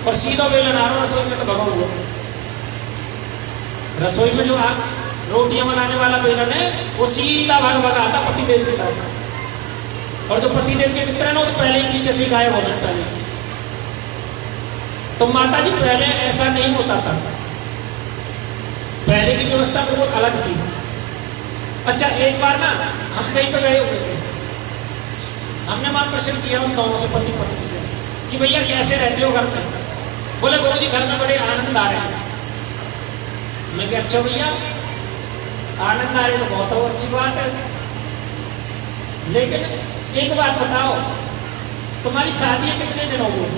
और सीधा बेलन आ रहा रसोई में तो भगा हुआ। रसोई में जो आप रोटियां बनाने वाला बेलन है वो सीधा भाग भगा आता पतिदेव की तरफ, और जो पतिदेव के मित्र है ना वो तो पहले ही पीछे से गायब होना पहले। तो माता जी पहले ऐसा नहीं होता था, पहले की व्यवस्था बहुत अलग थी। अच्छा एक बार ना हम कहीं पे गए हुए थे, हमने वहां प्रश्न किया उन दोनों से, पति पत्नी से, कि भैया कैसे रहते हो घर में? बोले गुरु जी घर में बड़े आनंद आ रहे हैं। मैं कहा अच्छा भैया आनंद आ रहे तो बहुत अच्छी बात है, लेकिन एक बात बताओ तुम्हारी शादी कितने दिन हो गए?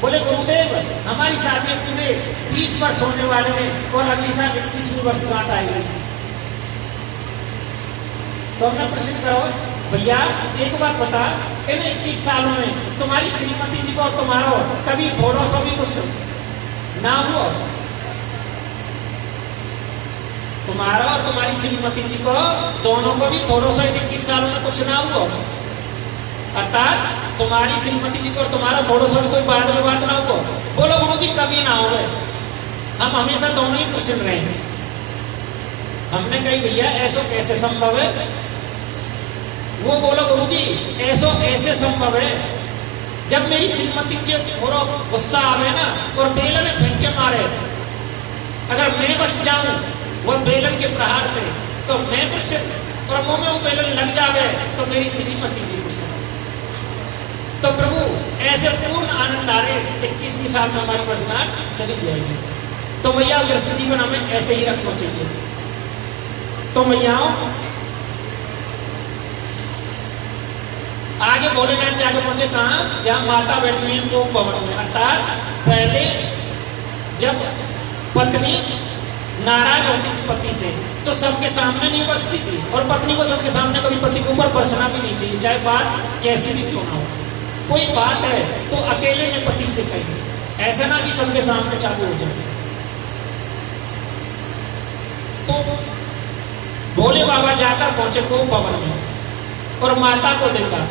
बोले गुरुदेव हमारी शादी पूरे 20 वर्ष होने वाले हैं और अगली साल 21वीं वर्षगांठ आएगी। तो हमने प्रश्न करो भैया एक बात बता, इन 21 सालों में तुम्हारी श्रीमती जी को और तुम्हारा कभी थोड़ा सा भी कुछ ना हुआ? तुम्हारा और तुम्हारी श्रीमती जी को दोनों को भी थोड़ा सा 21 सालों में कुछ ना हुआ? अर्थात तुम्हारी श्रीमती जी को और तुम्हारा थोड़ा सा भी कोई वाद विवाद ना हुआ? बोलो गुरु जी कभी ना हो गए, हम हमेशा दोनों ही प्रश्न रहे हैं। हमने कही भैया ऐसा कैसे संभव है? वो बोलो गुरुजी ऐसो ऐसे संभव है जब मेरी श्रीमती जी थोड़ा गुस्सा आवे ना और बेलन फेंक के मारे, अगर मैं बच जाऊं वो बेलन के प्रहार पे तो मैं प्रसिद्ध, और मुंह में वो बेलन लग जावे तो मेरी श्रीमती जी गुस्सा। तो प्रभु ऐसे पूर्ण आनंद आ रहे 21वीं साल में हमारी वर्षगांठ चली जाएगी। तो भैया गृहस्थ जीवन हमें ऐसे ही रखना चाहिए। तो भैयाओं आगे भोलेनाथ जाके पहुंचे कहां? जहां माता बैठी हुई वो भवन में। अर्थात पहले जब पत्नी नाराज होती थी पति से तो सबके सामने नहीं बरसती थी, और पत्नी को सबके सामने कभी पति के ऊपर बरसना भी नहीं चाहिए, चाहे बात कैसी भी क्यों ना हो। कोई बात है तो अकेले में पति से कही, ऐसा ना कि सबके सामने चालू हो जाए। तो भोले बाबा जाकर पहुंचे को भवन में और माता को देखा।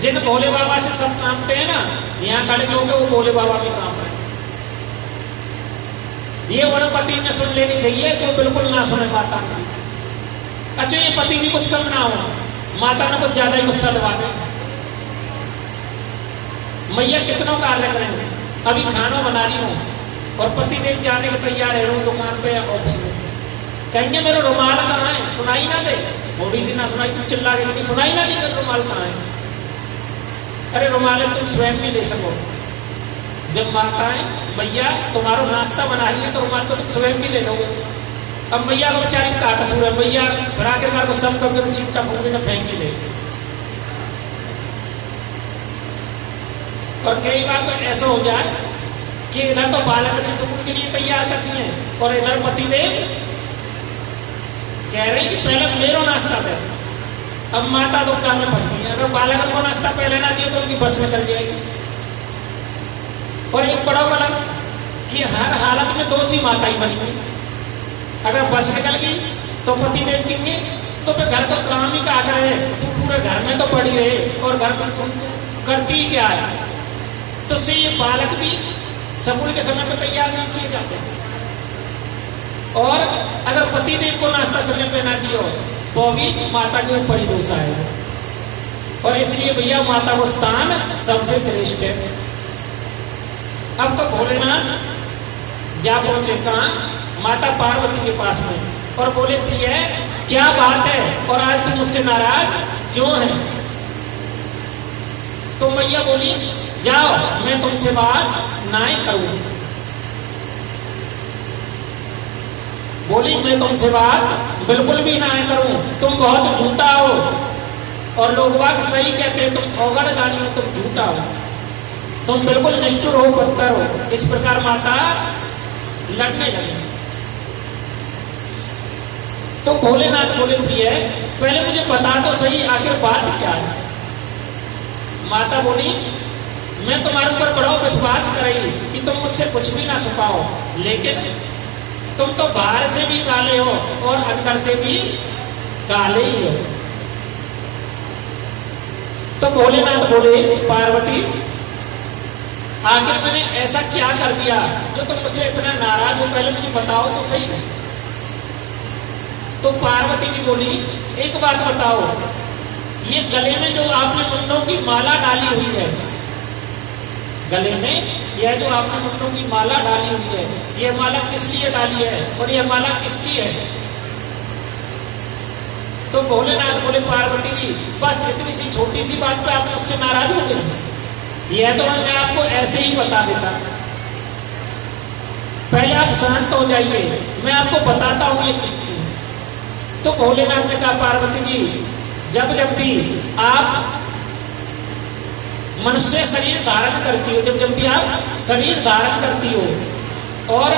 जिन भोले बाबा से सब कामते हैं ना, यहाँ खड़े लोग वो भोले बाबा भी काम है। ये और पति ने सुन लेनी चाहिए, जो बिल्कुल ना सुने माता की। अच्छा ये पति भी कुछ कम ना हो, माता ने कुछ ज्यादा ही गुस्सा दिला दे। मैया कितनों कार्य करें, अभी खाना बना रही हूँ और पति देव जाने के तैयार है दुकान पे या ऑफिस में, कहेंगे मेरा रुमाल कहाँ है? सुनाई ना दे, थोड़ी सी ना सुनाई तुम चिल्ला के सुनाई ना दी मेरा रुमाल कहाँ है? अरे रुमाल तुम स्वयं भी ले सको। जब माता है भैया तुम्हारा नाश्ता बना रही है तो रुमाल तो तुम स्वयं भी ले लोगे। अब मैया को बेचारी का कसूर है? भैया भरा के घर को सब करके चिपटा फूंके ना फेंक ही ले। और कई बार तो ऐसा हो जाए कि इधर तो बालक अपने सुकून के लिए तैयार करती है और इधर पति देव कह रहे हैं कि पहले मेरा नाश्ता दे। अब माता दुकान में फंस गई, अगर बालक को नाश्ता पहले ना दिया तो उनकी बस में कर जाएगी। और एक बड़ा गलत कि हर हालत में दो सी माता ही बनी हुई, अगर बस निकल गई तो पति देव कहेंगे तो फिर घर को काम ही का रहे, तू पूरे घर में तो पड़ी रहे और घर पर तुम करती ही क्या है। तो से ये बालक भी स्कूल के समय पर तैयार नहीं किए जाते। और अगर पति देव को नाश्ता समय पे ना दियो तो भी माता के ऊपर ही दोष आएगा। और इसलिए भैया माता को स्थान सबसे श्रेष्ठ है। अब तो भोलेनाथ जा पहुंचे कहां? माता पार्वती के पास में, और बोले प्रिय क्या बात है और आज तुम मुझसे नाराज क्यों है? तो मैया बोली जाओ मैं तुमसे बात ना ही करूं। बोली मैं तुमसे बात बिल्कुल भी ना करूं, तुम बहुत झूठा हो और लोग बाग सही कहते हैं, तुम औगड़ दानी हो, तुम झूठा हो, तुम बिल्कुल निष्ठुर हो, पत्थर हो। इस प्रकार माता लड़ने लगी। तो भोलेनाथ बोले प्रिय पहले मुझे बता दो सही आखिर बात क्या है। माता बोली मैं तुम्हारे ऊपर बड़ा विश्वास कर रही कि तुम मुझसे कुछ भी ना छुपाओ, लेकिन तुम तो बाहर से भी काले हो और अंदर से भी काले ही हो। तो भोलेनाथ बोले पार्वती आखिर मैंने ऐसा क्या कर दिया जो तुम मुझसे इतना नाराज हो, पहले मुझे बताओ तो सही। तो पार्वती जी बोली, एक बात बताओ, ये गले में जो आपने मुंडों की माला डाली हुई है, गले में यह जो आपने मुंडों की माला डाली हुई है, यह माला किस लिए डाली है और यह माला किसकी है? तो भोलेनाथ बोले, पार्वती जी बस इतनी सी छोटी सी बात पे आप मुझसे नाराज हो गए? यह तो मैं आपको ऐसे ही बता देता, पहले आप शांत हो जाइए, मैं आपको बताता हूं ये किसकी है। तो भोलेनाथ ने कहा, पार्वती जी जब जब भी आप मनुष्य शरीर धारण करती हो, जब जब भी आप शरीर धारण करती हो और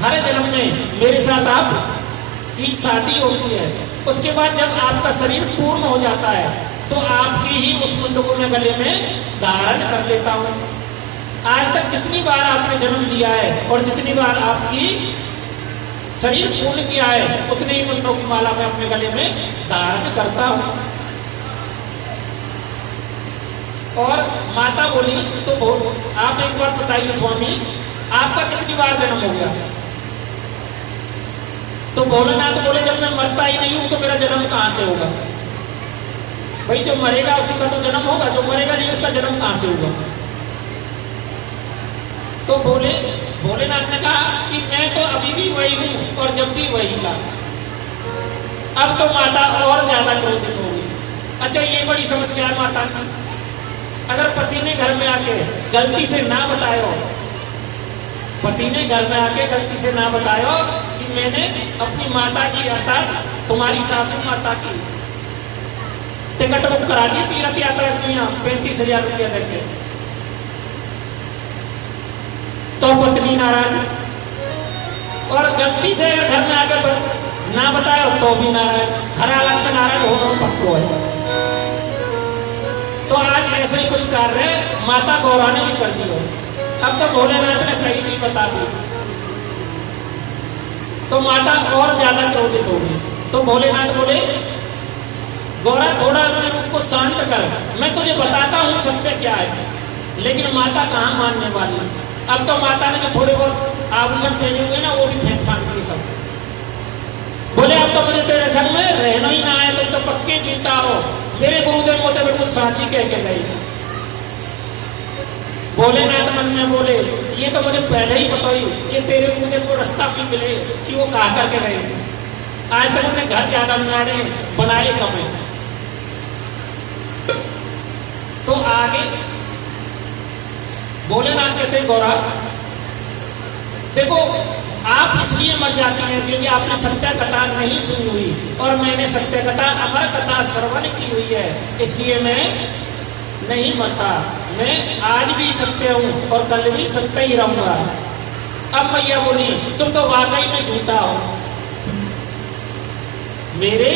हर जन्म में मेरे साथ आप की शादी होती है, उसके बाद जब आपका शरीर पूर्ण हो जाता है तो आपकी ही उस मुंड को मैं गले में धारण कर लेता हूं। आज तक जितनी बार आपने जन्म लिया है और जितनी बार आपकी शरीर पूर्ण किया है, उतने ही मुंडों की माला मैं अपने गले में धारण करता हूं। और माता बोली, तो आप एक बात बताइए स्वामी, आपका कितनी बार जन्म हो गया? तो भोलेनाथ बोले, जब मैं मरता ही नहीं हूं तो मेरा जन्म कहां से होगा? भाई जो मरेगा उसी का तो जन्म होगा, जो मरेगा नहीं उसका जन्म कहां से होगा? तो भोलेनाथ ने कहा कि मैं तो अभी भी वही हूं और जब भी वही था। अब तो माता और ज्यादा क्रोधित हो गई। अच्छा ये बड़ी समस्या है माता की, अगर पति ने घर में आके गलती से ना बतायो, पति ने घर में आके गलती से ना बतायो कि मैंने अपनी माता की अर्थात तुम्हारी सासू माता की टिकट बुक करा दी तीर्थ यात्रा की, 35,000 रुपया देके, तो पत्नी नाराज, और गलती से घर में आकर ना बताया तो भी नाराज, हर हालत में नाराज होना पक्को है। तो आज ऐसे ही कुछ कार्य माता गौरा ने भी कर दिया। अब तो भोलेनाथ ने सही भी बता दी, तो माता और ज्यादा क्रोधित हो गई। तो भोलेनाथ बोले, गौरा थोड़ा अपने रूप को शांत कर, मैं तुझे बताता हूं सत्य क्या है। लेकिन माता कहां मानने वाली। अब तो माता ने जो थोड़े बहुत आभूषण पहने हुए ना वो भी फेंक फाड़ दिए सब। बोले अब तो मुझे तेरे संग में रहना ही ना है, तुम तो पक्के झूठा हो, मेरे गुरुदेव मुझे बिल्कुल सांची कह के गई। भोलेनाथ मन में बोले, ये तो मुझे पहले ही पता ही कि तेरे गुरुदेव को रास्ता भी मिले कि वो कहा करके गए। आज तक उन्होंने घर ज्यादा बनाए कम है। तो आगे भोलेनाथ कहते, गौरा देखो आप इसलिए मर जाती हैं क्योंकि आपने सत्य कथा नहीं सुनी हुई, और मैंने सत्य कथा अमर कथा श्रवण की हुई है, इसलिए मैं नहीं मरता। मैं आज भी सत्य हूं और कल भी सत्य ही रहूंगा। अब मैया बोली, तुम तो वाकई में झूठा हो, मेरे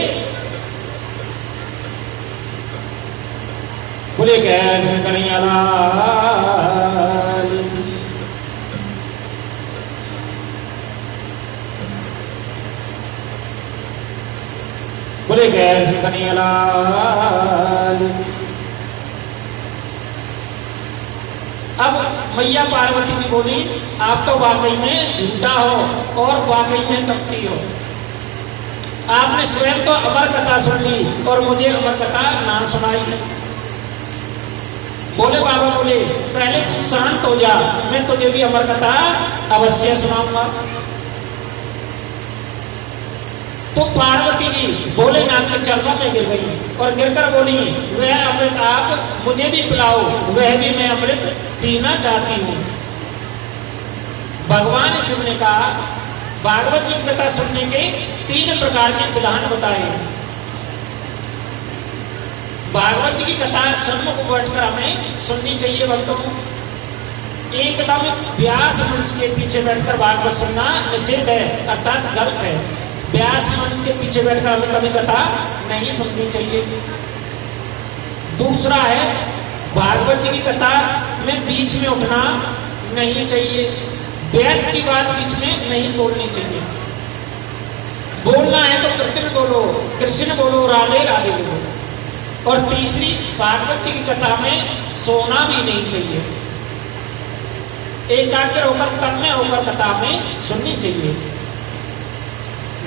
बोले कैसे कन्हैया लाल, बोले कैसे कन्हैया लाल। अब मैया पार्वती जी बोली, आप तो वाकई में झूठा हो और वाकई में कपटी हो। आपने स्वयं तो अमर कथा सुन ली और मुझे अमर कथा ना सुनाई। बोले बाबा बोले, पहले तू शांत हो जा, मैं तुझे भी अमर कथा अवश्य सुनाऊंगा। तो पार्वती जी भोलेनाथ के चरणों में गिर गई और गिरकर बोली, वह अमृत आप मुझे भी पिलाओ, वह भी मैं अमृत पीना चाहती हूँ। भगवान शिव ने कहा, भागवत जी की कथा सुनने के 3 प्रकार के विधान बताए। भागवत जी की कथा सन्मुख बैठकर हमें सुननी चाहिए भक्तों। एकदम व्यास मंच के पीछे बैठकर भागवत सुनना निषेध है, अर्थात गलत है। व्यास मंच के पीछे बैठकर हमें कभी कथा नहीं सुननी चाहिए। दूसरा है, भागवत जी की कथा में बीच में उठना नहीं चाहिए, व्यर्थ की बात बीच में नहीं बोलनी चाहिए। बोलना है तो कृष्ण बोलो, कृष्ण बोलो, राधे राधे बोलो। और तीसरी, भागवत जी की कथा में सोना भी नहीं चाहिए। एकाग्र होकर तन्मय होकर कथा में सुननी चाहिए।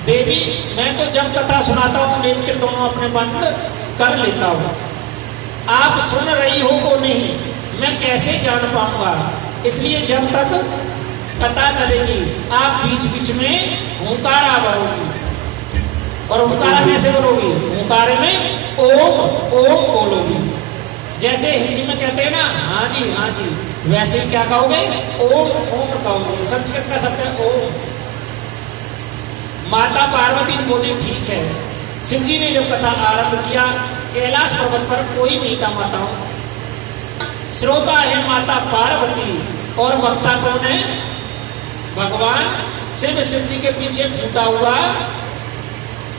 देवी मैं तो जब कथा सुनाता हूँ नेत्र दोनों अपने बंद कर लेता हूँ, आप सुन रही हो को नहीं मैं कैसे जान पाऊंगा, इसलिए जब तक कथा चलेगी आप बीच बीच में हुंकारा भरोगी। और हुंकारा कैसे बोलोगी? हुंकारे में ओम ओम बोलोगी। जैसे हिंदी में कहते हैं ना हाँ जी, वैसे ही क्या कहोगे? ओम ओम कहोगे। संस्कृत का शब्द है ओम। माता पार्वती बोली ठीक है। शिव जी ने जब कथा आरंभ किया, कैलाश पर्वत पर कोई नहीं था माताओं, श्रोता है माता पार्वती और वक्ता कौन है? भगवान शिव। शिव जी के पीछे फूटा हुआ,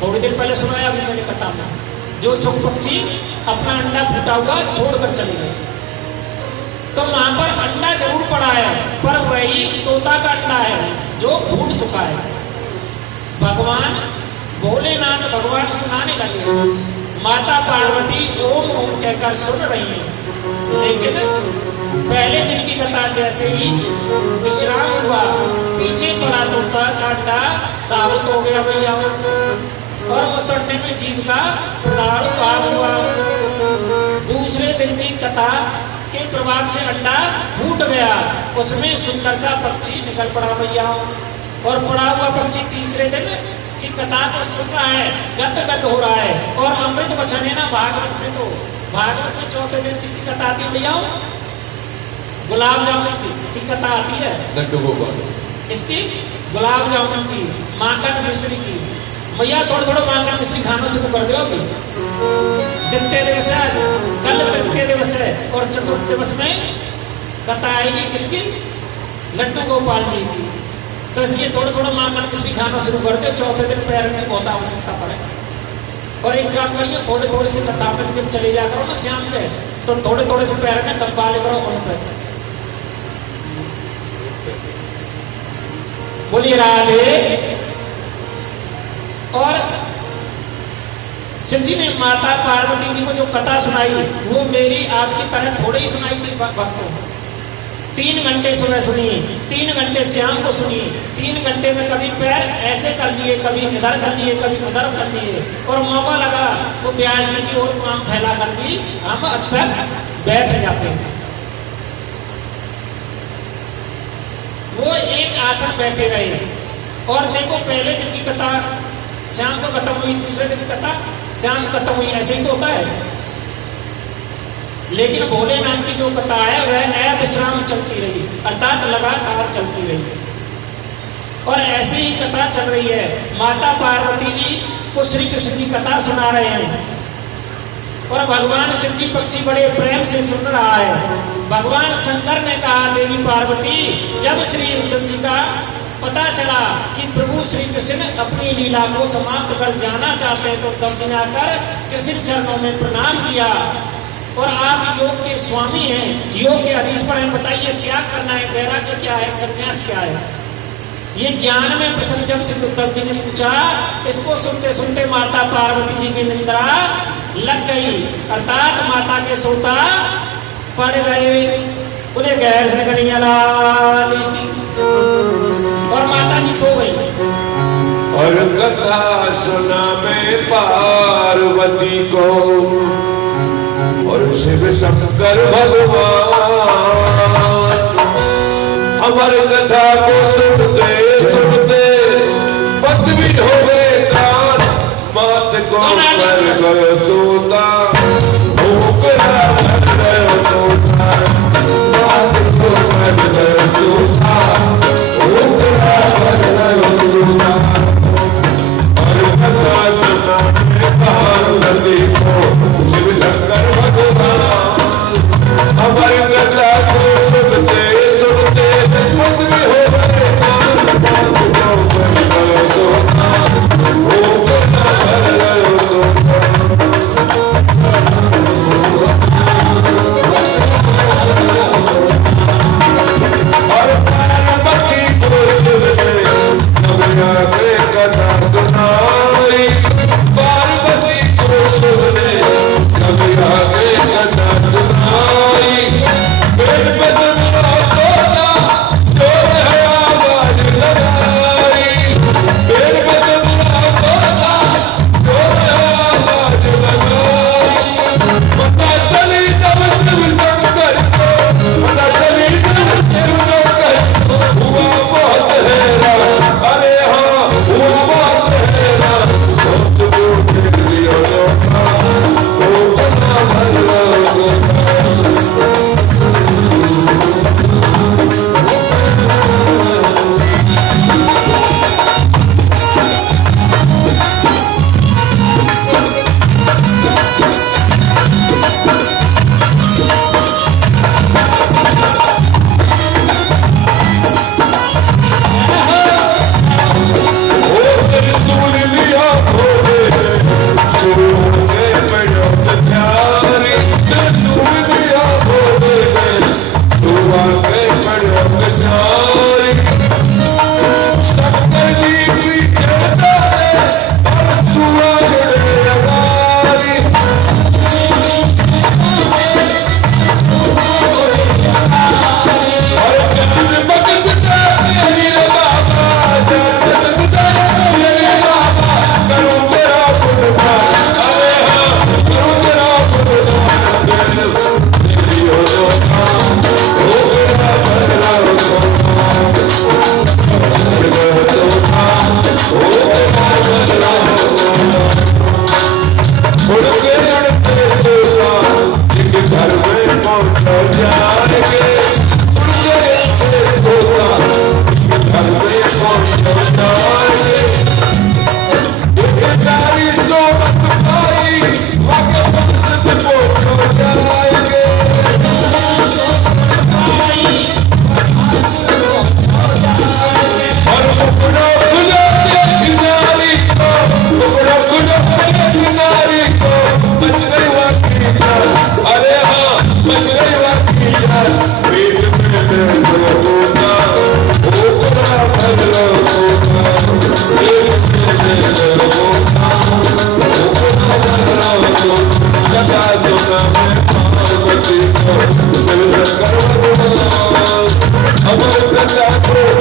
थोड़ी देर पहले सुनाया अभी मैंने कथा में, जो सुख पक्षी अपना अंडा फूटा हुआ छोड़कर चले गए, तो वहां पर अंडा जरूर पड़ा है पर वही तोता का अंडा है जो फूट चुका है। भगवान भोलेनाथ भगवान सुनाने लगे, माता पार्वती ओम ओम कहकर सुन रही है। लेकिन पहले दिन की कथा जैसे ही विश्राम हुआ, पीछे पड़ा तोता का अंडा साबित हो गया भैया, और उस अंडे में जीव का प्राण भाग हुआ। दूसरे दिन की कथा के प्रभाव से अंडा फूट गया, उसमें सुंदर सा पक्षी निकल पड़ा भैया, और पड़ा हुआ पक्षी तीसरे दिन की कथा को सुन रहा है, गद हो रहा है। और अमृत वचन है ना भागवत में, तो भागवत में चौथे दिन किसकी कथा आती है भैया? गुलाब जामुन की कथा आती है। इसकी गुलाब जामुन की, माखन मिश्री की। भैया थोड़ा माखन मिश्री खाना शुरू कर दो अभी। द्वितीय दिवस है, कल तृतीय दिवस है, और चतुर्थ दिवस में कथा आएगी किसकी? लड्डू गोपाल जी की। तो इसलिए थोड़ा माखन मिश्री खाना शुरू कर दो, चौथे दिन पैर में बहुत आवश्यकता पड़े। और एक काम करिए, थोड़े से कथा में जब चले जा करो ना शाम पे, तो थोड़े से पैर में दबा ले करो उन पे। बोलिए राधे। और शिव जी ने माता पार्वती जी को जो कथा सुनाई वो मेरी आपकी तरह थोड़ी ही सुनाई थी भक्तों। 3 घंटे सुबह सुनी, 3 घंटे शाम को सुनी, 3 घंटे में कभी पैर ऐसे कर लिए, कभी इधर कर लिए, कभी उधर कर लिए, और मौका लगा तो ब्याज जी की ओर काम फैला कर दी, हम अक्सर बैठ जाते हैं। वो एक आसन बैठे रहे, और देखो पहले दिन की कथा शाम को खत्म हुई, दूसरे दिन की कथा शाम खत्म हुई, ऐसे ही तो होता है। लेकिन भोलेनाथ की जो कथा है वह अविश्राम चलती रही, अर्थात लगातार चलती रही। और ऐसे ही कथा चल रही है, माता पार्वती जी को श्री कृष्ण की कथा सुना रहे हैं, और भगवान शिव जी पक्षी बड़े प्रेम से सुन रहा है। भगवान शंकर ने कहा, देवी पार्वती जब श्री उद्धव जी का पता चला कि प्रभु श्री कृष्ण अपनी लीला को समाप्त कर जाना चाहते हैं, तो तब जी आकर कृष्ण चरणों में प्रणाम किया, और आप योग के स्वामी हैं, योग के अधीश्वर हैं, बताइए क्या करना है, वैराग्य क्या है, संन्यास क्या है। ये ज्ञान में प्रश्न जब श्री उद्धव जी ने पूछा, इसको सुनते सुनते माता पार्वती जी की निंद्रा लग गई, अर्थात माता के सोता पड़ गए, उन्हें गैर से कन्हैया लाल और माता जी सो गई। और कथा सुना मैं पार्वती को, और शिव शंकर भगवान हमारे कथा को सुनते सुनते पद भी हो गए कान, मात को कर गए सोता, भूख लग गए सोता, मात को कर गए सोता, भूख लग गए सोता। और कथा सुना मैं पार्वती को, शिव शंकर भगवान हमारे कथा को सुनते सुनते पद भी हो गए कान, मात को कर गए सोता, भूख लग गए सोता। माता को